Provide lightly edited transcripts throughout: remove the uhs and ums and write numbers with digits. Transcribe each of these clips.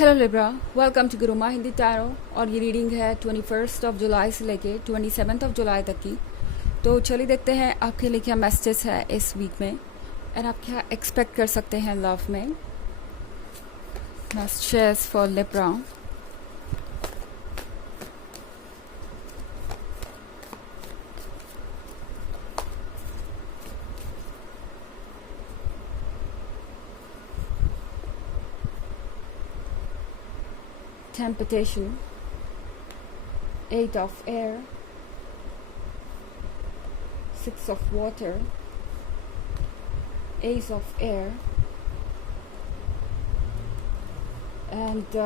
Hello Libra, welcome to Gurumaa Hindi tarot. और ये reading है 21 जुलाई से लेके 27 जुलाई तक की। तो चलिए देखते हैं आपके लिए क्या मैसेजेस है इस वीक में एंड आप क्या एक्सपेक्ट कर सकते हैं लव में। Messages for Libra. Temptation, 8 of air, 6 of water, ace of air and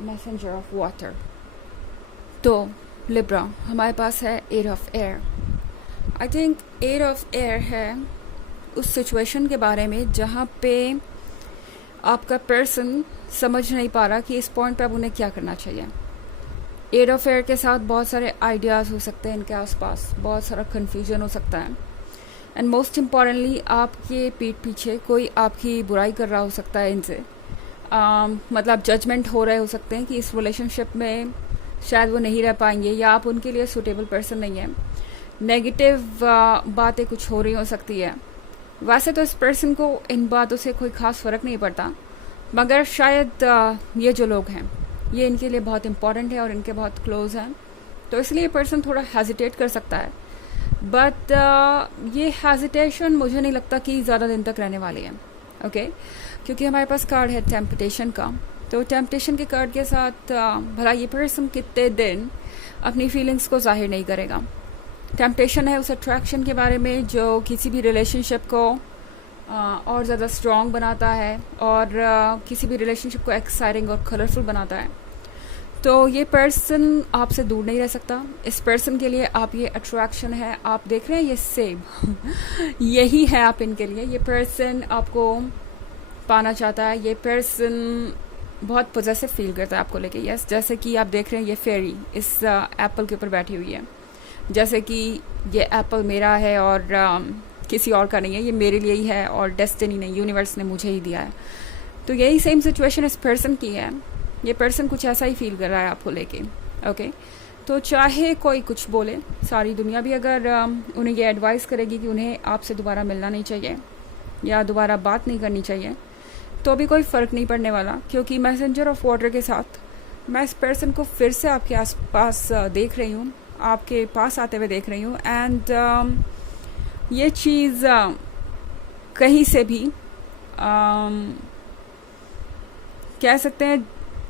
messenger of water. तो लिब्रा हमारे पास है 8 of air. I think 8 of air है उस सिचुएशन के बारे में जहाँ पे आपका पर्सन समझ नहीं पा रहा कि इस पॉइंट पे अब उन्हें क्या करना चाहिए। 8 ऑफ एयर के साथ बहुत सारे आइडियाज़ हो सकते हैं इनके आसपास, बहुत सारा कन्फ्यूजन हो सकता है एंड मोस्ट इम्पॉर्टेंटली आपके पीठ पीछे कोई आपकी बुराई कर रहा हो सकता है इनसे। मतलब जजमेंट हो रहे हो सकते हैं कि इस रिलेशनशिप में शायद वो नहीं रह पाएंगे या आप उनके लिए सूटेबल पर्सन नहीं है। नेगेटिव बातें कुछ हो रही हो सकती है। वैसे तो इस पर्सन को इन बातों से कोई ख़ास फ़र्क नहीं पड़ता, मगर शायद ये जो लोग हैं ये इनके लिए बहुत इम्पॉर्टेंट है और इनके बहुत क्लोज हैं, तो इसलिए ये पर्सन थोड़ा हेजिटेट कर सकता है। बट ये हेजिटेशन मुझे नहीं लगता कि ज़्यादा दिन तक रहने वाली है। ओके क्योंकि हमारे पास कार्ड है टेम्पटेशन का। तो टेम्पटेशन के कार्ड के साथ भला ये पर्सन कितने दिन अपनी फीलिंग्स को जाहिर नहीं करेगा। टेम्पटेशन है उस अट्रैक्शन के बारे में जो किसी भी रिलेशनशिप को और ज़्यादा स्ट्रॉन्ग बनाता है और किसी भी रिलेशनशिप को एक्साइटिंग और कलरफुल बनाता है। तो ये पर्सन आपसे दूर नहीं रह सकता। इस पर्सन के लिए आप ये अट्रैक्शन है, आप देख रहे हैं ये सेम यही है आप इनके लिए। ये पर्सन आपको पाना चाहता है। ये पर्सन बहुत पॉजेसिव फील करता है आपको लेके। यस, जैसे कि आप देख रहे हैं ये फेरी इस एप्पल के ऊपर बैठी हुई है, जैसे कि ये एप्पल मेरा है और किसी और का नहीं है, ये मेरे लिए ही है और डेस्टिनी ने, यूनिवर्स ने मुझे ही दिया है। तो यही सेम सिचुएशन इस पर्सन की है। ये पर्सन कुछ ऐसा ही फील कर रहा है आपको लेके। ओके तो चाहे कोई कुछ बोले, सारी दुनिया भी अगर उन्हें ये एडवाइस करेगी कि उन्हें आपसे दोबारा मिलना नहीं चाहिए या दोबारा बात नहीं करनी चाहिए, तो भी कोई फ़र्क नहीं पड़ने वाला, क्योंकि मैसेंजर ऑफ वाटर के साथ मैं इस पर्सन को फिर से आपके आस पास देख रही हूँ, आपके पास आते हुए देख रही हूँ। एंड ये चीज़ कहीं से भी कह सकते हैं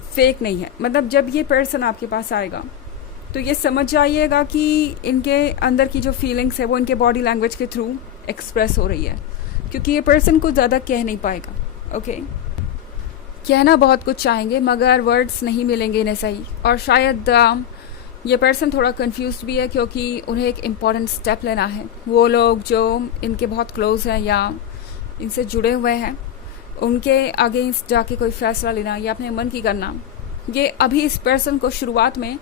फेक नहीं है। मतलब जब ये पर्सन आपके पास आएगा तो ये समझ जाइएगा कि इनके अंदर की जो फीलिंग्स है वो इनके बॉडी लैंग्वेज के थ्रू एक्सप्रेस हो रही है, क्योंकि ये पर्सन को ज़्यादा कह नहीं पाएगा। ओके कहना बहुत कुछ चाहेंगे मगर वर्ड्स नहीं मिलेंगे इन्हें सही, और शायद ये पर्सन थोड़ा कंफ्यूज भी है क्योंकि उन्हें एक इम्पॉर्टेंट स्टेप लेना है। वो लोग जो इनके बहुत क्लोज हैं या इनसे जुड़े हुए हैं, उनके अगेंस्ट जाके कोई फैसला लेना या अपने मन की करना, ये अभी इस पर्सन को शुरुआत में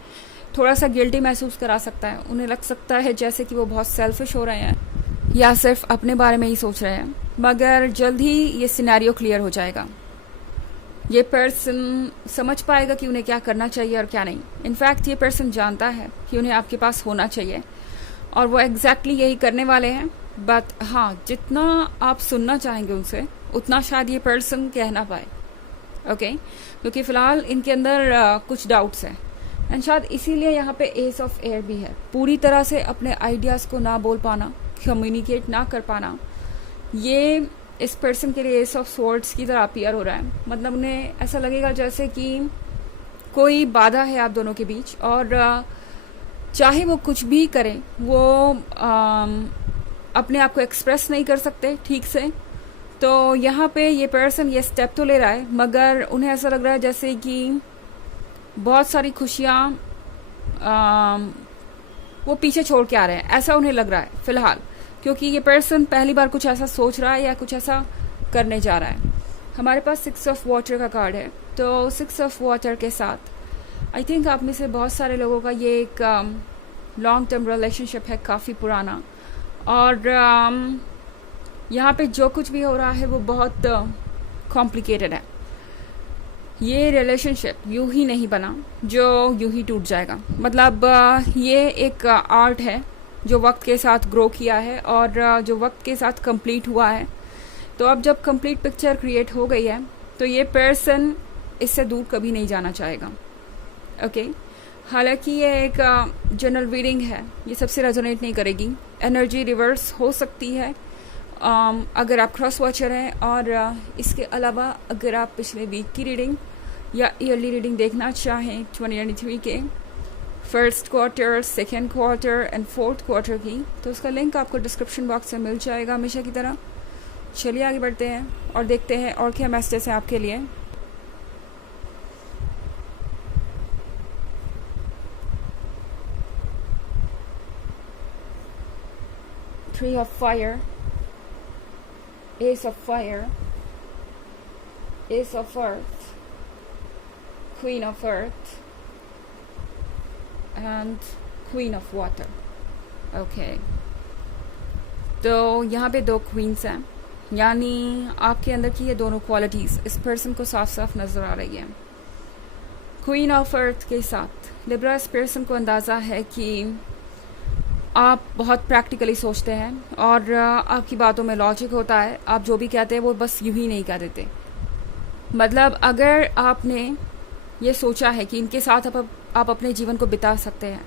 थोड़ा सा गिल्टी महसूस करा सकता है। उन्हें लग सकता है जैसे कि वो बहुत सेल्फिश हो रहे हैं या सिर्फ अपने बारे में ही सोच रहे हैं, मगर जल्द ही ये सिनेरियो क्लियर हो जाएगा। ये पर्सन समझ पाएगा कि उन्हें क्या करना चाहिए और क्या नहीं। इनफैक्ट ये पर्सन जानता है कि उन्हें आपके पास होना चाहिए और वो एग्जैक्टली यही करने वाले हैं। बट हाँ, जितना आप सुनना चाहेंगे उनसे उतना शायद ये पर्सन कह ना पाए। ओके क्योंकि फ़िलहाल इनके अंदर कुछ डाउट्स हैं एंड शायद इसीलिए यहाँ पे एस ऑफ एयर भी है। पूरी तरह से अपने आइडियाज़ को ना बोल पाना, कम्युनिकेट ना कर पाना, ये इस पर्सन के लिए एस ऑफ स्वॉर्ड्स की तरह अपीयर हो रहा है। मतलब उन्हें ऐसा लगेगा जैसे कि कोई बाधा है आप दोनों के बीच, और चाहे वो कुछ भी करें वो अपने आप को एक्सप्रेस नहीं कर सकते ठीक से। तो यहाँ पे ये पर्सन ये स्टेप तो ले रहा है, मगर उन्हें ऐसा लग रहा है जैसे कि बहुत सारी खुशियाँ वो पीछे छोड़ के आ रहे हैं, ऐसा उन्हें लग रहा है फ़िलहाल, क्योंकि ये पर्सन पहली बार कुछ ऐसा सोच रहा है या कुछ ऐसा करने जा रहा है। हमारे पास 6 ऑफ वाटर का कार्ड है। तो 6 ऑफ वाटर के साथ आई थिंक आप में से बहुत सारे लोगों का ये एक लॉन्ग टर्म रिलेशनशिप है, काफ़ी पुराना, और यहाँ पे जो कुछ भी हो रहा है वो बहुत कॉम्प्लिकेटेड है। ये रिलेशनशिप यूं ही नहीं बना जो यूं ही टूट जाएगा। मतलब ये एक आर्ट है जो वक्त के साथ ग्रो किया है और जो वक्त के साथ कंप्लीट हुआ है। तो अब जब कंप्लीट पिक्चर क्रिएट हो गई है तो ये पर्सन इससे दूर कभी नहीं जाना चाहेगा। ओके हालांकि ये एक जनरल रीडिंग है, ये सबसे रेजोनेट नहीं करेगी। एनर्जी रिवर्स हो सकती है अगर आप क्रॉस वॉचर हैं, और इसके अलावा अगर आप पिछले वीक की रीडिंग या ईयरली रीडिंग देखना चाहें 2023 के first quarter, second quarter and fourth quarter की, तो उसका लिंक आपको डिस्क्रिप्शन बॉक्स में मिल जाएगा हमेशा की तरह। चलिए आगे बढ़ते हैं और देखते हैं और क्या मैसेजेस हैं आपके लिए। Tree of Fire, Ace of Fire, Ace of Earth, Queen of Earth and Queen of Water. Okay. तो यहाँ पे दो क्वींस हैं, यानी आपके अंदर की ये दोनों क्वालिटीज़ इस पर्सन को साफ साफ नज़र आ रही है। क्वीन ऑफ अर्थ के साथ लिब्रा, इस पर्सन को अंदाज़ा है कि आप बहुत प्रैक्टिकली सोचते हैं और आपकी बातों में लॉजिक होता है। आप जो भी कहते हैं वो बस यूं ही नहीं कह देते। मतलब अगर आपने ये सोचा है कि इनके साथ आप अपने जीवन को बिता सकते हैं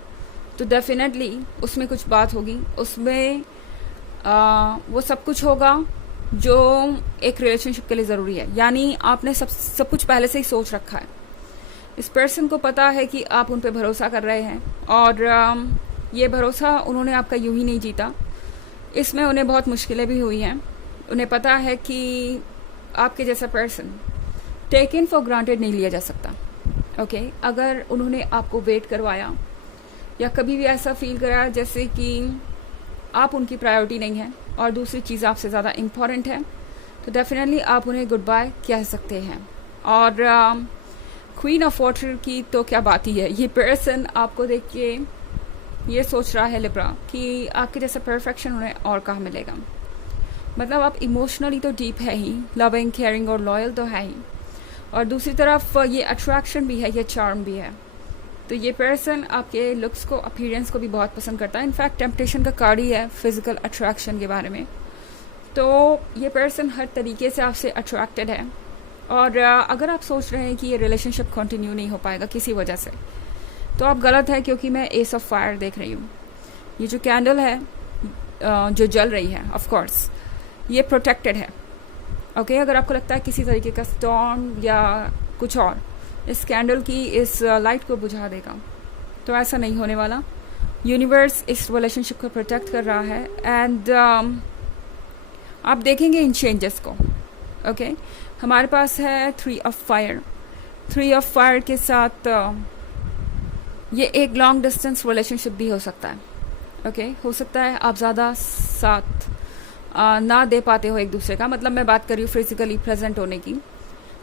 तो डेफिनेटली उसमें कुछ बात होगी, उसमें वो सब कुछ होगा जो एक रिलेशनशिप के लिए ज़रूरी है। यानी आपने सब कुछ पहले से ही सोच रखा है। इस पर्सन को पता है कि आप उन पर भरोसा कर रहे हैं और ये भरोसा उन्होंने आपका यूं ही नहीं जीता, इसमें उन्हें बहुत मुश्किलें भी हुई हैं। उन्हें पता है कि आपके जैसा पर्सन टेकन फॉर ग्रांटेड नहीं लिया जा सकता। ओके अगर उन्होंने आपको वेट करवाया या कभी भी ऐसा फील कराया जैसे कि आप उनकी प्रायोरिटी नहीं है और दूसरी चीज़ आपसे ज़्यादा इम्पॉर्टेंट है, तो डेफिनेटली आप उन्हें गुड बाय कह सकते हैं। और क्वीन ऑफ वाटर की तो क्या बात ही है। ये पर्सन आपको देख के ये सोच रहा है लिब्रा कि आपके जैसा परफेक्शन उन्हें और कहाँ मिलेगा। मतलब आप इमोशनली तो डीप है ही, लविंग, केयरिंग और लॉयल तो है ही, और दूसरी तरफ ये अट्रैक्शन भी है, ये चार्म भी है। तो ये पर्सन आपके लुक्स को, अपीयरेंस को भी बहुत पसंद करता है। इनफैक्ट टेम्पटेशन का कार्ड ही है फिजिकल अट्रैक्शन के बारे में। तो ये पर्सन हर तरीके से आपसे अट्रैक्टेड है और अगर आप सोच रहे हैं कि ये रिलेशनशिप कंटिन्यू नहीं हो पाएगा किसी वजह से, तो आप गलत है, क्योंकि मैं एस ऑफ फायर देख रही हूँ। ये जो कैंडल है जो जल रही है, ऑफ कोर्स ये प्रोटेक्टेड है। ओके अगर आपको लगता है किसी तरीके का स्टॉर्म या कुछ और इस कैंडल की इस लाइट को बुझा देगा, तो ऐसा नहीं होने वाला। यूनिवर्स इस रिलेशनशिप को प्रोटेक्ट कर रहा है एंड आप देखेंगे इन चेंजेस को। ओके हमारे पास है three of fire. Three of fire के साथ ये एक लॉन्ग डिस्टेंस रिलेशनशिप भी हो सकता है। ओके हो सकता है आप ज़्यादा साथ ना दे पाते हो एक दूसरे का, मतलब मैं बात कर रही हूँ फिजिकली प्रेजेंट होने की,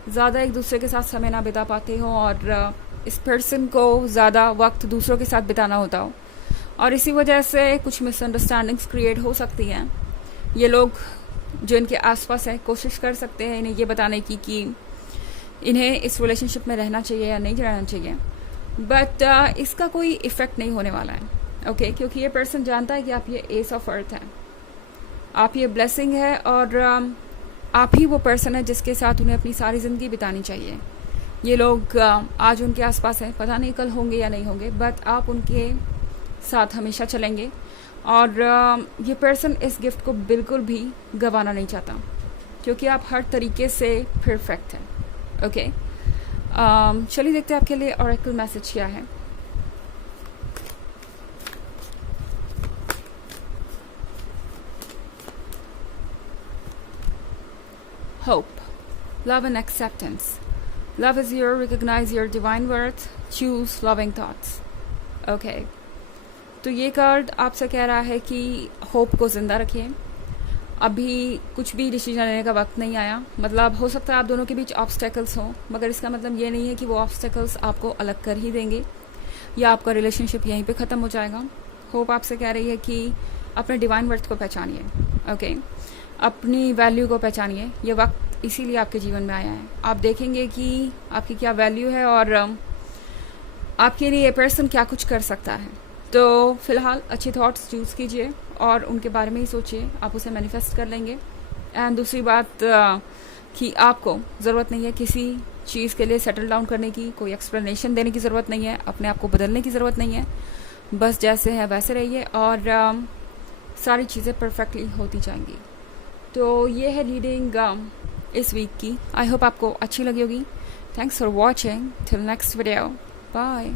ज़्यादा एक दूसरे के साथ समय ना बिता पाते हो और इस पर्सन को ज़्यादा वक्त दूसरों के साथ बिताना होता हो और इसी वजह से कुछ मिसअंडरस्टैंडिंग्स क्रिएट हो सकती हैं। ये लोग जो इनके आसपास है कोशिश कर सकते हैं इन्हें ये बताने की कि इन्हें इस रिलेशनशिप में रहना चाहिए या नहीं रहना चाहिए, बट इसका कोई इफ़ेक्ट नहीं होने वाला है। ओके क्योंकि ये पर्सन जानता है कि आप ये एस ऑफ अर्थ हैं, आप ये ब्लेसिंग है और आप ही वो पर्सन है जिसके साथ उन्हें अपनी सारी ज़िंदगी बितानी चाहिए। ये लोग आज उनके आसपास हैं, पता नहीं कल होंगे या नहीं होंगे, बट आप उनके साथ हमेशा चलेंगे और ये पर्सन इस गिफ्ट को बिल्कुल भी गंवाना नहीं चाहता क्योंकि आप हर तरीके से परफेक्ट हैं। ओके चलिए देखते हैं आपके लिए ऑरेकल मैसेज क्या है। Hope, love and acceptance. Love is your, recognize your divine worth, choose loving thoughts. Okay. तो ये कार्ड आपसे कह रहा है कि होप को ज़िंदा रखिए। अभी कुछ भी डिसीजन लेने का वक्त नहीं आया। मतलब हो सकता है आप दोनों के बीच ऑब्स्टेकल्स हों, मगर इसका मतलब ये नहीं है कि वो ऑब्स्टेकल्स आपको अलग कर ही देंगे या आपका रिलेशनशिप यहीं पे ख़त्म हो जाएगा। होप आपसे कह रही है कि अपने डिवाइन वर्थ को पहचानिए। ओके अपनी वैल्यू को पहचानिए। ये वक्त इसीलिए आपके जीवन में आया है। आप देखेंगे कि आपकी क्या वैल्यू है और आपके लिए ये पर्सन क्या कुछ कर सकता है। तो फ़िलहाल अच्छे थॉट्स चूज़ कीजिए और उनके बारे में ही सोचिए, आप उसे मैनिफेस्ट कर लेंगे। एंड दूसरी बात कि आपको ज़रूरत नहीं है किसी चीज़ के लिए सेटल डाउन करने की, कोई एक्सप्लेनेशन देने की ज़रूरत नहीं है, अपने आप को बदलने की ज़रूरत नहीं है। बस जैसे है वैसे रहिए और सारी चीज़ें परफेक्टली होती जाएंगी। तो ये है रीडिंग इस वीक की। आई होप आपको अच्छी लगी होगी। Thanks for watching. Till next video, bye.